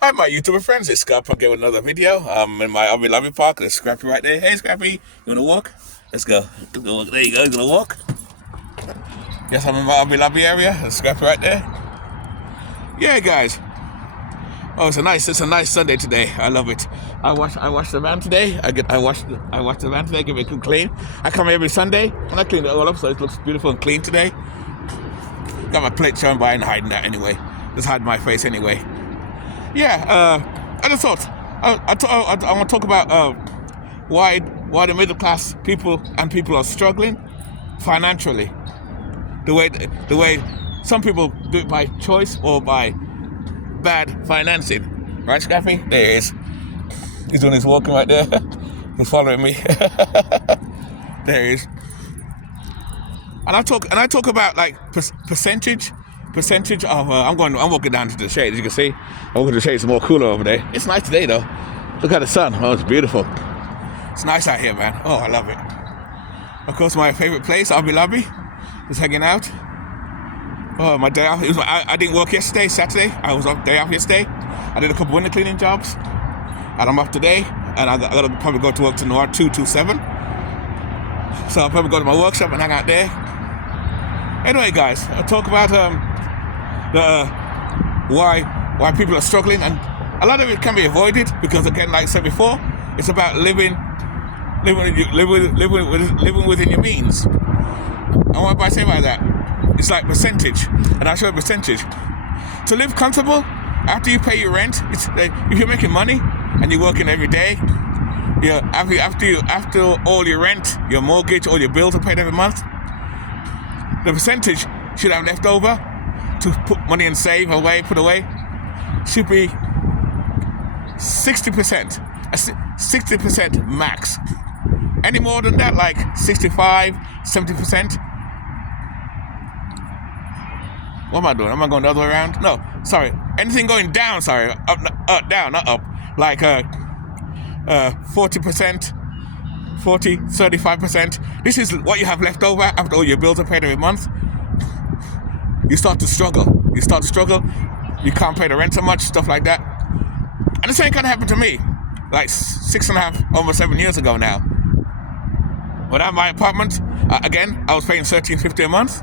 Hi, my YouTuber friends. It's Scott again with another video. I'm in my Hobby Lobby Park. There's Scrappy right there. Hey, Scrappy, you wanna walk? Let's go. Let's go. There you go. You gonna walk? Yes, I'm in my Hobby Lobby area. There's Scrappy right there. Yeah, guys. Oh, it's a nice Sunday today. I love it. I washed the van today. I washed the van today. Give it a good clean. I come every Sunday and I clean it all up so it looks beautiful and clean today. Got my plate showing, but I ain't hiding that anyway. Just hide my face anyway. Yeah, I just thought I want to talk about why the middle class people are struggling financially. The way some people do it by choice or by bad financing. Right, Scrappy? There he is. He's doing his walking right there. He's following me. There he is. And I talk about like percentage of I'm walking down to the shade. As you can see, I'm walking to the shade. It's more cooler over there. It's nice today though. Look at the sun. Oh, it's beautiful. It's nice out here, man. Oh, I love it. Of course, my favorite place, Hobby Lobby, just hanging out. Oh, my day off. I didn't work yesterday, Saturday. I was off day off yesterday. I did a couple window cleaning jobs, and I'm off today. And I gotta probably go to work tomorrow 227. So I'll probably go to my workshop and hang out there. Anyway, guys, I'll talk about why people are struggling, and a lot of it can be avoided because, again, like I said before, it's about living within your means. And what do I say by that? It's like percentage, and I'll show you percentage. To live comfortable after you pay your rent, if you're making money and you're working every day, after all your rent, your mortgage, all your bills are paid every month, the percentage should have left over to put money and save away, put away, should be 60%. 60% max. Any more than that, like 65, 70%. What am I doing? Am I going the other way around? No, sorry. Anything going down, sorry. Up, down, not up. Like 40%, 35%. This is what you have left over after all your bills are paid every month. You start to struggle. You can't pay the rent so much, stuff like that. And the same kind of happened to me, like 6.5, almost 7 years ago now. When I had my apartment, again, I was paying $13.50 a month.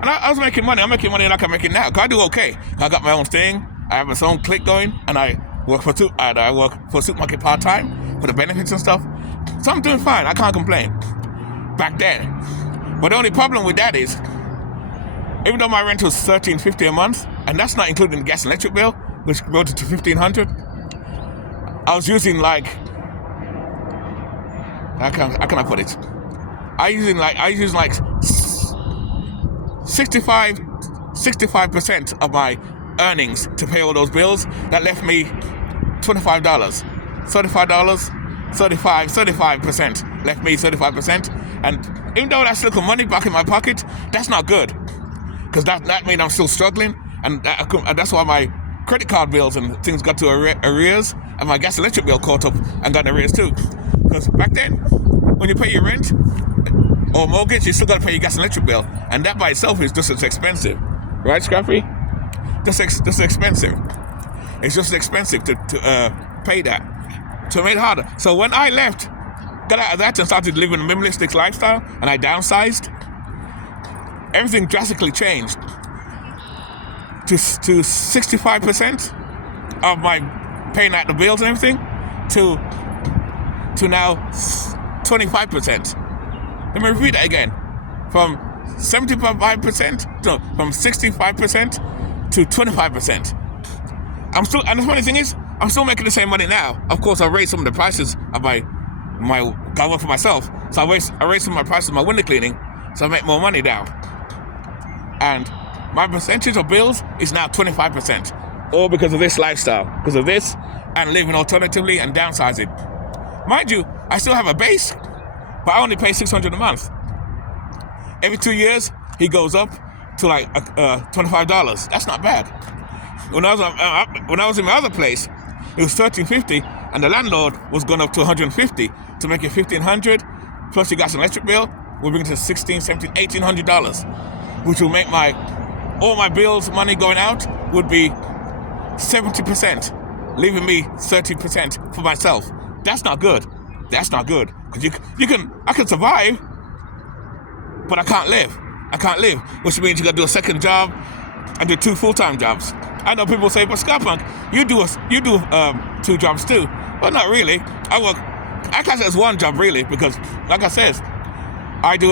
And I was making money. I'm making money like I'm making now. Cause I do okay. I got my own thing. I have my own clique going, and I work for a supermarket part time for the benefits and stuff. So I'm doing fine. I can't complain. Back then, but the only problem with that is, even though my rent was $13.50 a month, and that's not including the gas and electric bill, which brought it to $1,500, I was using like, how can I put it? I using like 65% of my earnings to pay all those bills. That left me $25. $35% left me 35%. And even though that's little money back in my pocket, that's not good. Because that means I'm still struggling. And that's why my credit card bills and things got to arrears. And my gas and electric bill caught up and got in arrears too. Because back then, when you pay your rent or mortgage, you still got to pay your gas and electric bill. And that by itself is just as expensive. Right, Scrappy? Just expensive. It's just expensive to pay that. So it made it harder. So when I left, got out of that and started living a minimalistic lifestyle, and I downsized, everything drastically changed. To 65% of my paying out the bills and everything, to now 25%. Let me repeat that again. From 65% to 25%. I'm still, and the funny thing is, I'm still making the same money now. Of course, I raised some of the prices of I work for myself, so I raised some of my prices of my window cleaning, so I make more money now. And my percentage of bills is now 25%, all because of this lifestyle, because of this, and living alternatively and downsizing. Mind you, I still have a base, but I only pay $600 a month. Every 2 years, he goes up to like $25. That's not bad. When I was in my other place, it was $13.50, and the landlord was going up to $150 to make it $1,500 plus your gas and electric bill. Will bring it to $1,600, $1,700, $1,800, which will make all my bills, money going out, would be 70%, leaving me 30% for myself. That's not good. That's not good. Because I can survive, but I can't live. I can't live, which means you got to do a second job and do 2 full-time jobs. I know people say, but Scarpunk, you do 2 jobs too. Well, not really. I class it as 1 job really, because like I said, I do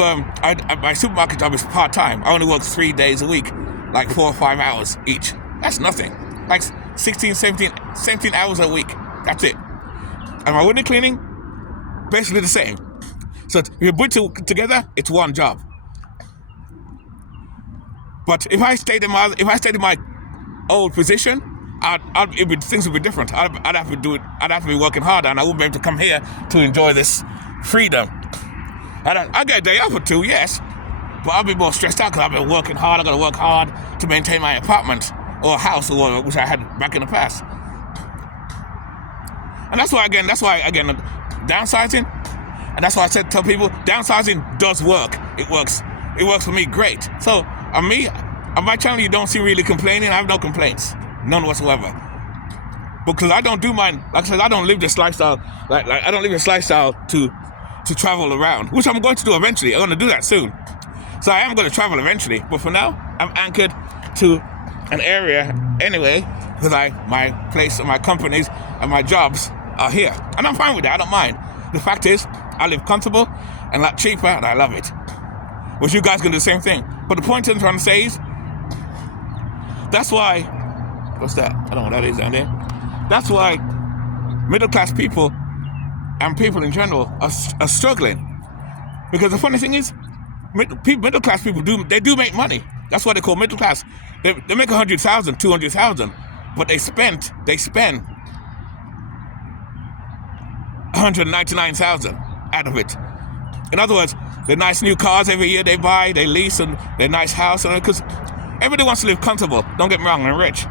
my supermarket job is part-time. I only work 3 days a week, like 4 or 5 hours each. That's nothing. Like 16, 17 hours a week. That's it. And my window cleaning, basically the same. So if you put together, it's 1 job. But if I stayed in my old position, things would be different. I'd have to do it. I'd have to be working harder, and I wouldn't be able to come here to enjoy this freedom. I get a day off or 2, yes, but I'll be more stressed out because I've been working hard. I got to work hard to maintain my apartment or house, or which I had back in the past. And that's why downsizing. And that's why I tell people, downsizing does work. It works for me great. So on my channel, you don't see really complaining. I have no complaints, none whatsoever. Because I don't do mine. Like I said, I don't live this lifestyle. Like I don't live this lifestyle to travel around, which I'm going to do eventually. I'm going to do that soon. So I am going to travel eventually. But for now, I'm anchored to an area anyway, because my place and my companies and my jobs are here. And I'm fine with that. I don't mind. The fact is, I live comfortable and a lot cheaper, and I love it. Which you guys can do the same thing. But the point I'm trying to say is, that's why, what's that? I don't know what that is down there. That's why middle class people and people in general are struggling. Because the funny thing is, middle class people do make money. That's why they call middle class. They make 100,000, 200,000, but they spend 199,000 out of it. In other words, the nice new cars every year they buy, they lease, and their nice house, and because everybody wants to live comfortable. Don't get me wrong, they're rich,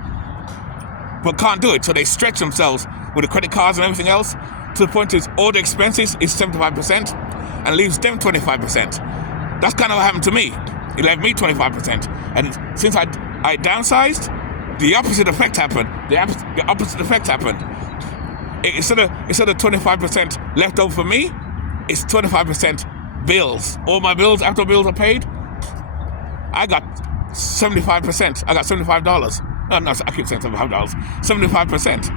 but can't do it. So they stretch themselves with the credit cards and everything else to the point is all the expenses is 75% and leaves them 25%. That's kind of what happened to me. It left me 25%, and since I downsized, the opposite effect happened. The opposite effect happened. Instead of 25% left over for me, it's 25% bills. All my bills, after bills are paid, I got 75%. I got $75. No, I keep saying $75. 75%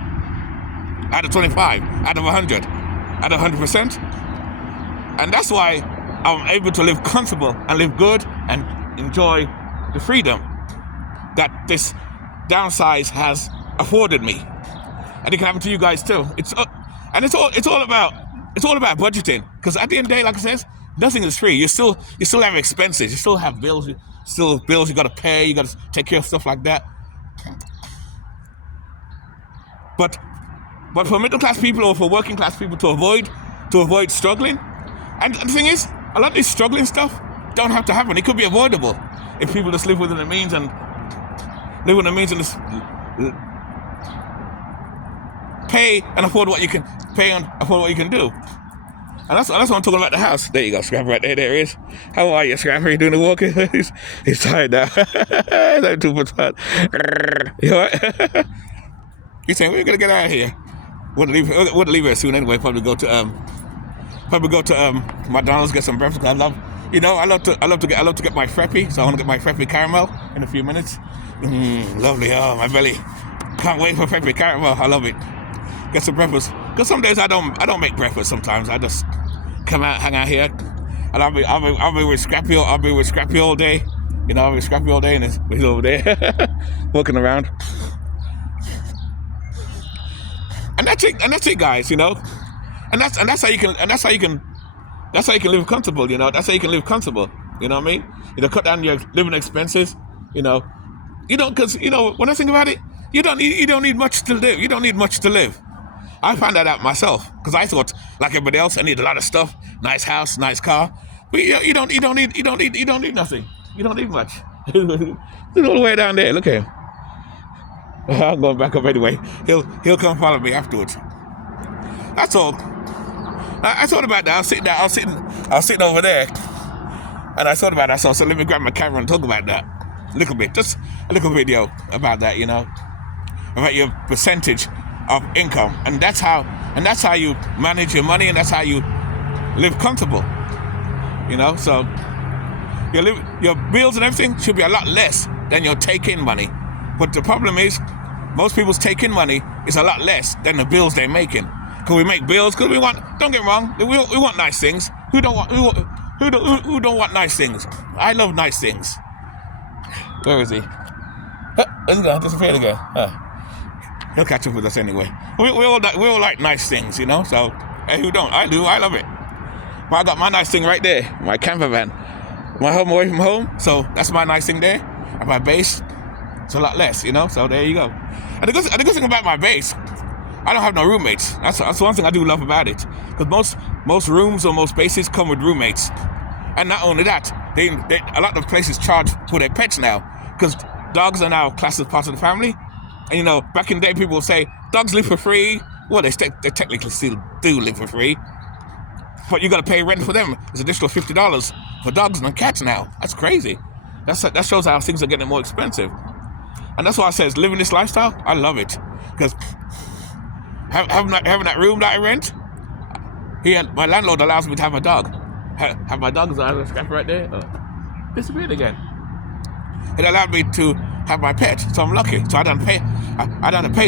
out of 25, out of 100, out of 100%. And that's why I'm able to live comfortable and live good and enjoy the freedom that this downsize has afforded me. And it can happen to you guys too. It's all about budgeting. Because at the end of the day, like I said, nothing is free. You still have expenses. You still have bills. You got to pay. You got to take care of stuff like that. But for middle class people or for working class people to avoid struggling, and the thing is, a lot of this struggling stuff don't have to happen. It could be avoidable if people just live within the means and just pay and afford what you can pay and afford what you can do. And that's what I'm talking about, the house. There you go, Scrappy, right there. There he is. How are you, Scrappy? Are you doing the walk? He's tired now. He's too much fun. You all right? He's saying, we're going to get out of here. We'll leave here soon anyway. Probably go to McDonald's, get some breakfast. I love to get my Freppy. So I want to get my Freppy caramel in a few minutes. Lovely. Oh, my belly. Can't wait for Freppy caramel. I love it. Get some breakfast. Because some days I don't make breakfast. Sometimes I just come out, hang out here, and I'll be with Scrappy. I'll be with Scrappy all day. I'll be with Scrappy all day, and he's over there walking around. And that's it, guys. And that's how you can live comfortable. That's how you can live comfortable. You know what I mean? Cut down your living expenses. Because when I think about it, you don't need much to live. You don't need much to live. I found that out myself because I thought, like everybody else, I need a lot of stuff, nice house, nice car. But you don't need nothing. You don't need much. Look all the way down there. Look at him. I'm going back up anyway. He'll come follow me afterwards. That's all. I thought about that. I was sitting over there, and I thought about that. So let me grab my camera and talk about that a little bit, just a little video about that. about your percentage of income, and that's how you manage your money, and that's how you live comfortable. So your bills and everything should be a lot less than your take-in money. But the problem is, most people's take-in money is a lot less than the bills they're making. Because we make bills because we want. Don't get me wrong, we want nice things. Who don't want nice things? I love nice things. Where is he? He's gonna disappear again. He'll catch up with us anyway. We all like nice things, So hey, who don't? I do. I love it. But I got my nice thing right there, my camper van, my home away from home. So that's my nice thing there. And my base, it's a lot less, So there you go. And the good thing about my base, I don't have no roommates. That's one thing I do love about it. Because most rooms or most bases come with roommates. And not only that, a lot of places charge for their pets now. Because dogs are now classed as part of the family. And back in the day, people would say, dogs live for free. Well, they technically still do live for free. But you got to pay rent for them. It's an additional $50 for dogs and cats now. That's crazy. That shows how things are getting more expensive. And that's why I says, living this lifestyle, I love it. Because having that room that I rent, my landlord allows me to have a dog. Have my dog, I have a scrap right there. Disappeared again. It allowed me to have my pet, so I'm lucky. So I don't pay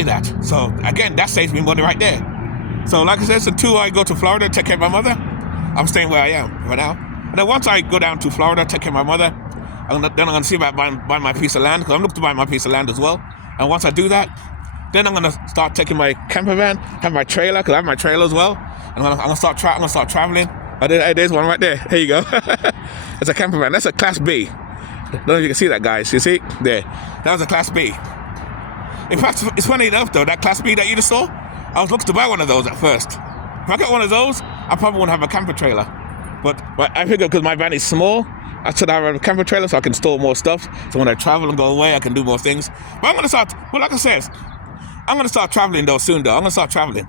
that. So again, that saves me money right there. So like I said, until I go to Florida to take care of my mother, I'm staying where I am for now. And then once I go down to Florida, take care of my mother, I'm gonna see about buying my piece of land, because I'm looking to buy my piece of land as well. And once I do that, then I'm gonna start taking my camper van, have my trailer, because I have my trailer as well. And I'm gonna start traveling. There's one right there. Here you go. It's a camper van. That's a Class B. I don't know if you can see that, guys. You see? There. That was a Class B. In fact, it's funny enough, though, that Class B that you just saw, I was looking to buy one of those at first. If I got one of those, I probably wouldn't have a camper trailer. But I figured because my van is small, I should have a camper trailer so I can store more stuff. So when I travel and go away, I can do more things. But I'm going to start, like I said, I'm going to start traveling, though, soon, though. I'm going to start traveling.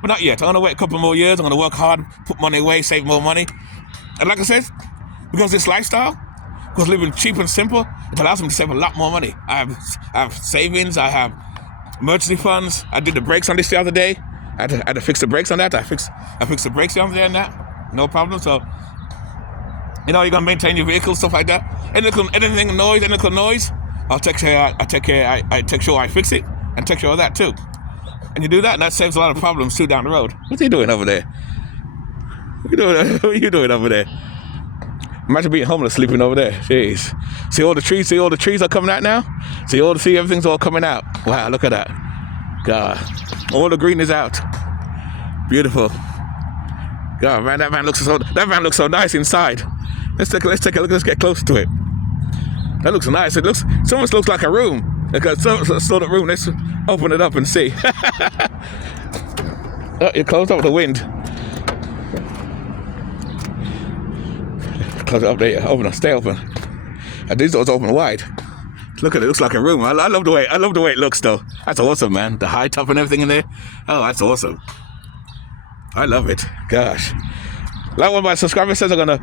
But not yet. I'm going to wait a couple more years. I'm going to work hard, put money away, save more money. And like I said, because this lifestyle, because living cheap and simple, it allows me to save a lot more money. I have savings. I have emergency funds. I did the brakes on this the other day. I had to fix the brakes on that. I fixed the brakes the other day on that. No problem. So, you're going to maintain your vehicle, stuff like that. Anything noise, I'll take sure I fix it and take care of that too. And you do that, and that saves a lot of problems too down the road. What's he doing over there? What are you doing over there? Imagine being homeless, sleeping over there. Jeez. See all the trees are coming out now? See everything's all coming out. Wow, look at that. God. All the green is out. Beautiful. God, man, that van looks so nice inside. Let's take a look. Let's get close to it. That looks nice. It almost looks like a room. Like a sort of room. Let's open it up and see. Oh, it closed up with the wind. Close it up there. Open it. Stay open. And these doors open wide. Look at it. It looks like a room. I love the way it looks, though. That's awesome, man. The high top and everything in there. Oh, that's awesome. I love it. Gosh. Like one of my subscribers says, I'm gonna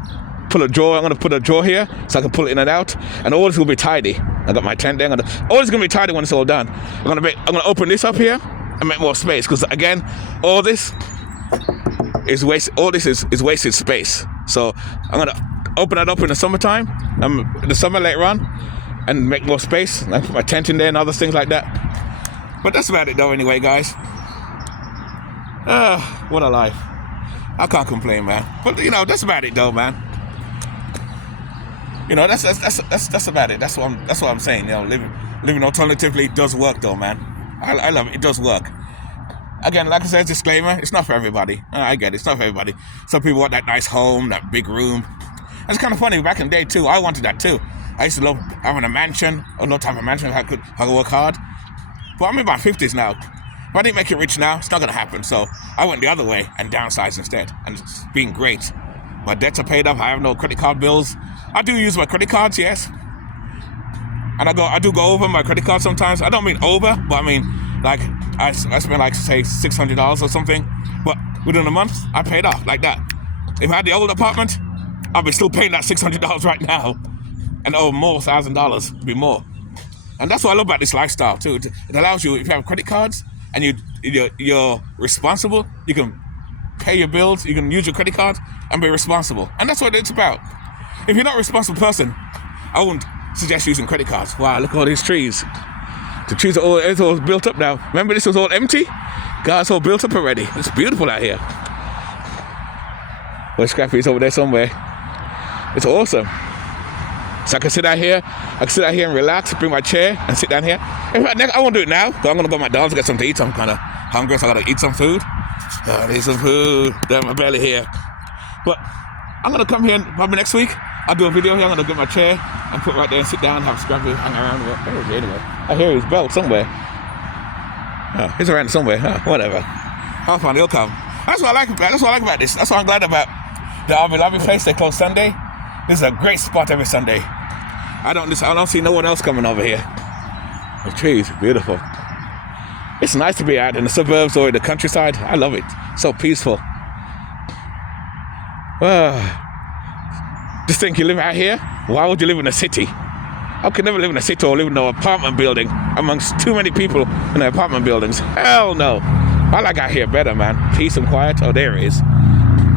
put a drawer here so I can pull it in and out, and all this will be tidy. I got my tent there. All this is gonna be tidy when it's all done. I'm gonna open this up here and make more space, because again, all this is wasted space. So I'm gonna open it up in the summertime, in the summer later on, and make more space. And I put my tent in there and other things like that. But that's about it, though. Anyway, guys. What a life. I can't complain, man. But that's about it, though, man. That's about it. That's what I'm saying. Living alternatively does work, though, man. I love it. It does work. Again, like I said, disclaimer, it's not for everybody. I get it. It's not for everybody. Some people want that nice home, that big room. It's kind of funny. Back in the day, too, I wanted that, too. I used to love having a mansion. Or no time for a mansion if I could work hard. But I'm in my 50s now. If I didn't make it rich now, it's not going to happen. So I went the other way and downsized instead. And it's been great. My debts are paid up. I have no credit card bills. I do use my credit cards, yes. And I do go over my credit card sometimes. I don't mean over, but I mean, like, I spend, like, say, $600 or something. But within a month, I paid off like that. If I had the old apartment, I'd be still paying that $600 right now. And owe more $1,000, be more. And that's what I love about this lifestyle too. It allows you, if you have credit cards and you're responsible, you can pay your bills, you can use your credit card and be responsible. And that's what it's about. If you're not a responsible person, I wouldn't suggest using credit cards. Wow, look at all these trees. The trees it's all built up now. Remember this was all empty? God, it's all built up already. It's beautiful out here. Well, Scrappy's over there somewhere. It's awesome. So I can sit out here. I can sit out here and relax, bring my chair and sit down here. In fact, I won't do it now, because I'm going to go to McDonald's to get something to eat. I'm kind of hungry, so I got to eat some food. I need some food down my belly here. But I'm going to come here probably next week. I'll do a video here. I'm going to get my chair and put it right there and sit down and have Scrappy hang around. Where is he anyway? I hear his belt somewhere. Oh, he's around somewhere. Oh, whatever. I'll find he'll come. That's what I like about this. That's what I'm glad about the Hobby Lobby place. They close Sunday. This is a great spot every Sunday. I don't see no one else coming over here. The trees, beautiful. It's nice to be out in the suburbs or in the countryside. I love it. So peaceful. Just think, you live out here. Why would you live in a city? I could never live in a city or live in an apartment building amongst too many people in the apartment buildings. Hell no. I like out here better, man. Peace and quiet. Oh, there it is.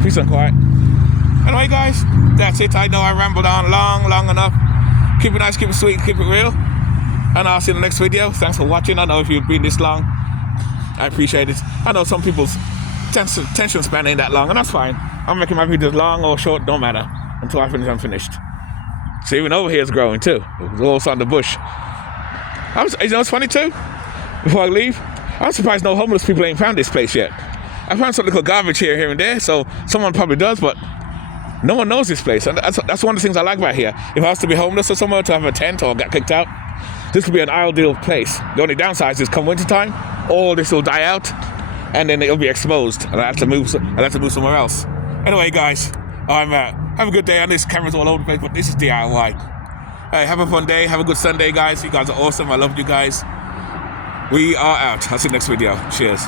Peace and quiet. Anyway, guys, that's it. I know I rambled on long enough. Keep it nice, keep it sweet, keep it real. And I'll see you in the next video. Thanks for watching. I know if you've been this long, I appreciate it. I know some people's attention span ain't that long, and that's fine. I'm making my videos long or short, don't matter. Until I finish, I'm finished. So even over here is growing too. It's all on the bush. You know what's funny too? Before I leave, I'm surprised no homeless people ain't found this place yet. I found some little garbage here and there, so someone probably does, but no one knows this place. And that's one of the things I like about here. If I was to be homeless or somewhere, to have a tent or get kicked out, this could be an ideal place. The only downside is come wintertime, all this will die out, and then it'll be exposed, and I'll have to move somewhere else. Anyway, guys, I'm out. Have a good day. I know this camera's all over the place, but this is DIY. Hey, have a fun day. Have a good Sunday, guys. You guys are awesome. I love you guys. We are out. I'll see you next video. Cheers.